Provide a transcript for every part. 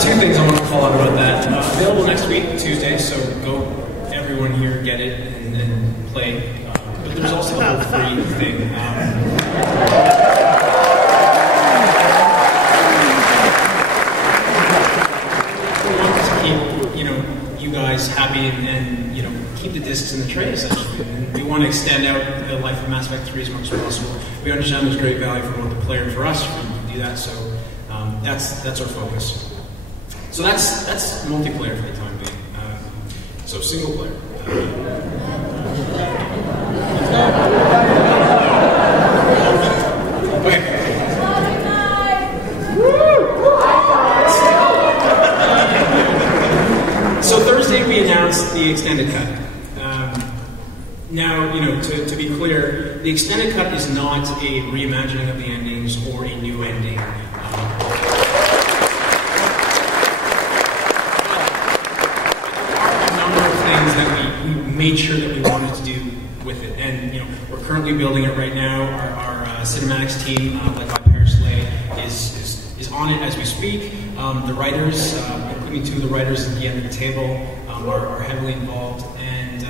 Two things I want to call out about that. Available next week, Tuesday, so go, everyone here, get it and play. But there's also the whole free thing. We want to keep, you guys happy and keep the discs in the tray, essentially. And we want to extend out the life of Mass Effect 3 as much as possible. We understand there's great value for both the player and for us to do that, so that's our focus. So that's multiplayer for the time being. So single player. Okay. So Thursday we announced the extended cut. Now, to be clear, the extended cut is not a reimagining of the endings or a new ending. That we made sure that we wanted to do with it, and we're currently building it right now. Our cinematics team, led by Slay, is on it as we speak. The writers, including two of the writers at the end of the table, are heavily involved, and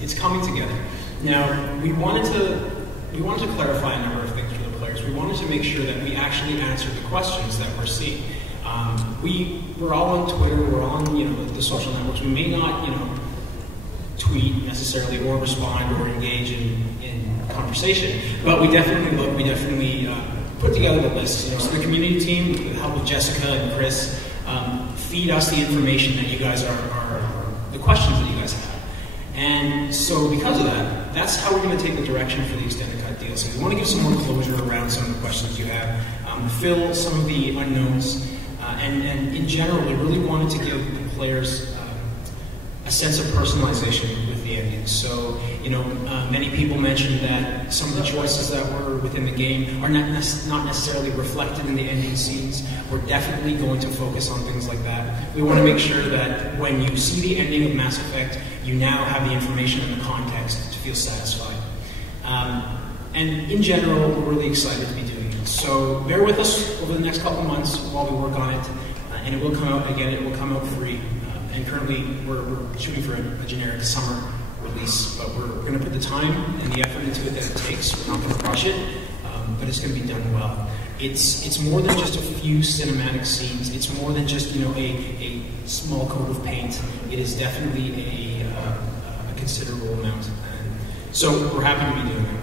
it's coming together. Now, we wanted to clarify a number of things for the players. We wanted to make sure that we actually answered the questions that we're seeing. We're all on Twitter, we're on the social networks. We may not tweet necessarily or respond or engage in conversation, but we definitely put together the lists. So the community team, with the help of Jessica and Chris, feed us the information that you guys are the questions that you guys have. And so because of that, that's how we're going to take the direction for the extended cut deal. So we want to give some more closure around some of the questions you have, fill some of the unknowns. And in general, we really wanted to give the players a sense of personalization with the endings. So, many people mentioned that some of the choices that were within the game are not necessarily reflected in the ending scenes. We're definitely going to focus on things like that. We want to make sure that when you see the ending of Mass Effect, you now have the information and the context to feel satisfied. And in general, we're really excited to be doing it. So bear with us over the next couple months while we work on it, and it will come out, again, it will come out free. And currently, we're shooting for a generic summer release, but we're going to put the time and the effort into it that it takes. We're not going to rush it, but it's going to be done well. It's more than just a few cinematic scenes. It's more than just a small coat of paint. It is definitely a considerable amount. And so we're happy to be doing it.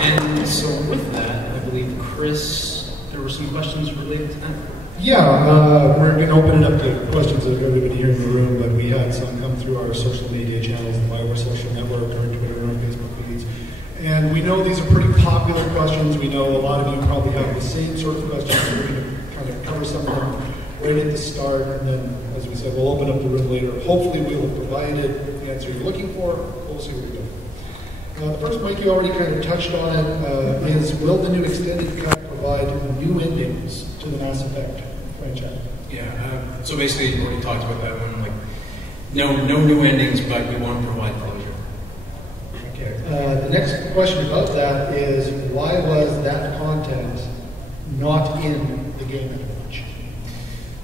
And so with that, I believe, Chris, there were some questions related to that? Yeah, we're going to open it up to questions of everybody here in the room, but we had some come through our social media channels, the BioWare social network, our Twitter, and our Facebook feeds. And we know these are pretty popular questions. We know a lot of you probably have the same sort of questions. We're going to kind of cover some of them right at the start, and then, as we said, we'll open up the room later. Hopefully we'll have provided the answer you're looking for. We'll see where we go. The first, Mike, you already kind of touched on it, is will the new extended cut provide new endings to the Mass Effect franchise? Yeah, so basically we already talked about that one. Like, no new endings, but we want to provide closure. Okay. The next question about that is, why was that content not in the game at launch?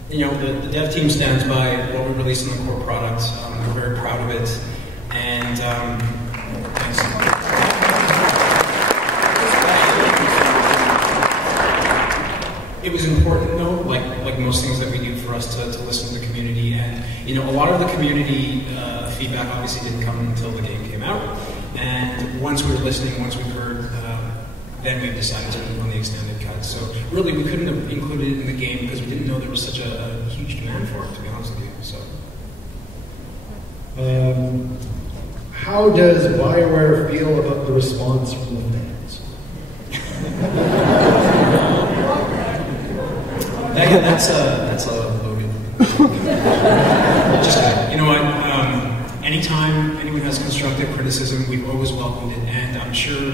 The dev team stands by what we released in the core product. We're very proud of it, and thanks. It was important, though, like most things that we do, for us to listen to the community. And a lot of the community feedback obviously didn't come until the game came out. And once we were listening, once we heard, then we decided to move on the extended cut. So really, we couldn't have included it in the game because we didn't know there was such a huge demand for it, to be honest with you. So. How does BioWare feel about the response from the fans? That's a loaded. Just kidding. You know what? Anytime anyone has constructive criticism, we've always welcomed it, and I'm sure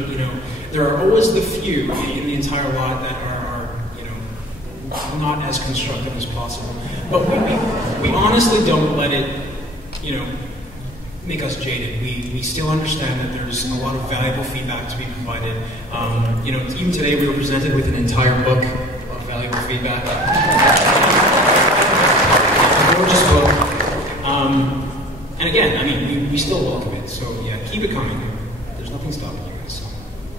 there are always the few in the entire lot that are not as constructive as possible. But we honestly don't let it make us jaded. We still understand that there's a lot of valuable feedback to be provided. You know, even today we were presented with an entire book of valuable feedback. A gorgeous book. And again, I mean, we still welcome it. So yeah, keep it coming. There's nothing stopping you guys. So.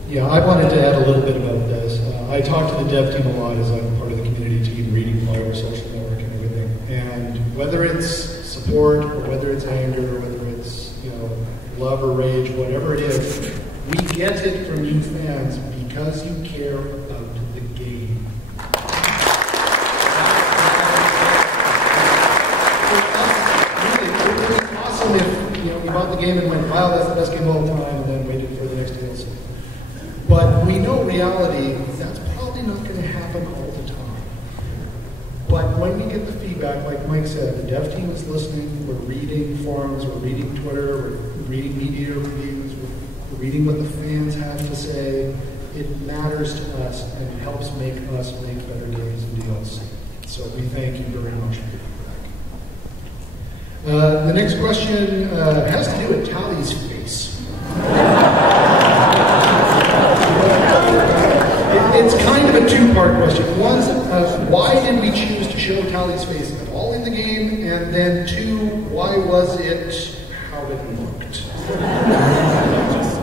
Yeah, I wanted to add a little bit about this. I talk to the dev team a lot as I'm part of the community team reading Bioware Social Network and everything. And whether it's support or whether it's anger, or whether it's, you know, love or rage, whatever it is, we get it from you fans because you care about the game. It would be awesome if, you know, we bought the game and went, wow, that's the best game of all time, and then waited for the next DLC. But we know reality, that's probably not going to happen all the time. But when we get the feedback, like Mike said, the dev team is listening, we're reading forums, we're reading Twitter, we're reading media reviews, we're reading what the fans have to say. It matters to us, and it helps make us make better games and DLC. So we thank you very much for your feedback. The next question has to do with Tally's face. It's kind of a two-part question. One, why did we choose to show Tally's face at all in the game? And then two, why was it how it looked?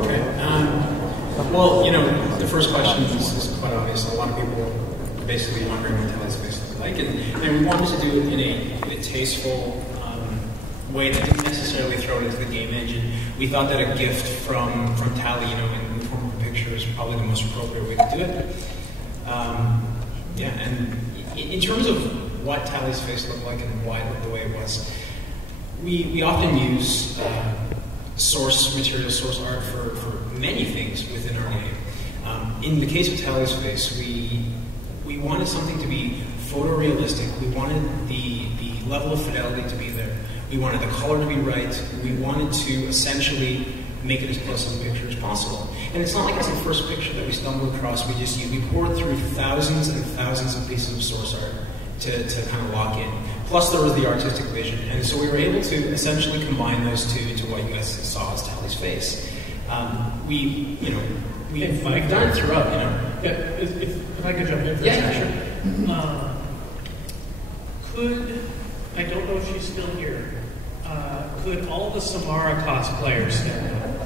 Okay. Well, you know, the first question is quite obvious. A lot of people are basically wondering what Tally's face looked like. And we wanted to do it in a tasteful way that didn't necessarily throw it into the game engine. We thought that a gift from Tally, you know, in the form of a picture is probably the most appropriate way to do it. Yeah, and in terms of what Tally's face looked like and why it looked the way it was, we often use source material, source art for many things within our game. In the case of Tally's face, we wanted something to be photorealistic. We wanted the level of fidelity to be there. We wanted the color to be right. We wanted to essentially make it as close to the picture as possible. And it's not like it's the first picture that we stumbled across. We poured through thousands and thousands of pieces of source art to kind of lock in. Plus there was the artistic vision. And so we were able to essentially combine those two into what you guys saw as Tally's face. We've done it throughout, you know. Yeah, if I could jump in for a second. Sure. I don't know if she's still here. Could all the Samara cosplayers stand up?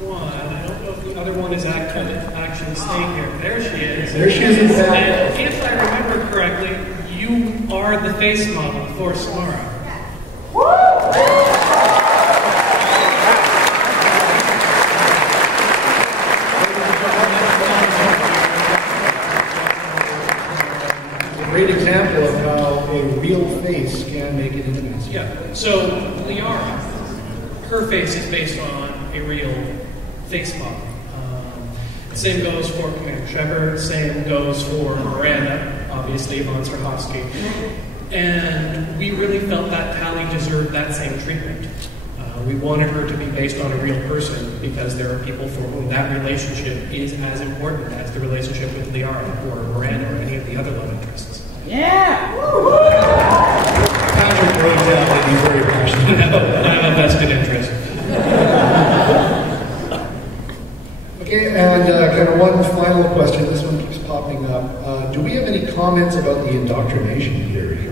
One. I don't know if the other one is actually staying here. There she is. There she is in fact. And if I remember correctly, you are the face model for Samara. Great example of how a real face can make it into this. Yeah. So Liara, her face is based on a real face model. Same goes for Commander Shepard. Same goes for Miranda, obviously Yvonne Strahovski. And we really felt that Tally deserved that same treatment. We wanted her to be based on a real person because there are people for whom that relationship is as important as the relationship with Liara or Miranda or any of the other love interests. Yeah! Patrick wrote down that he's very passionate. I have a vested interest. Okay, and kind of one final question. This one keeps popping up. Do we have any comments about the indoctrination theory?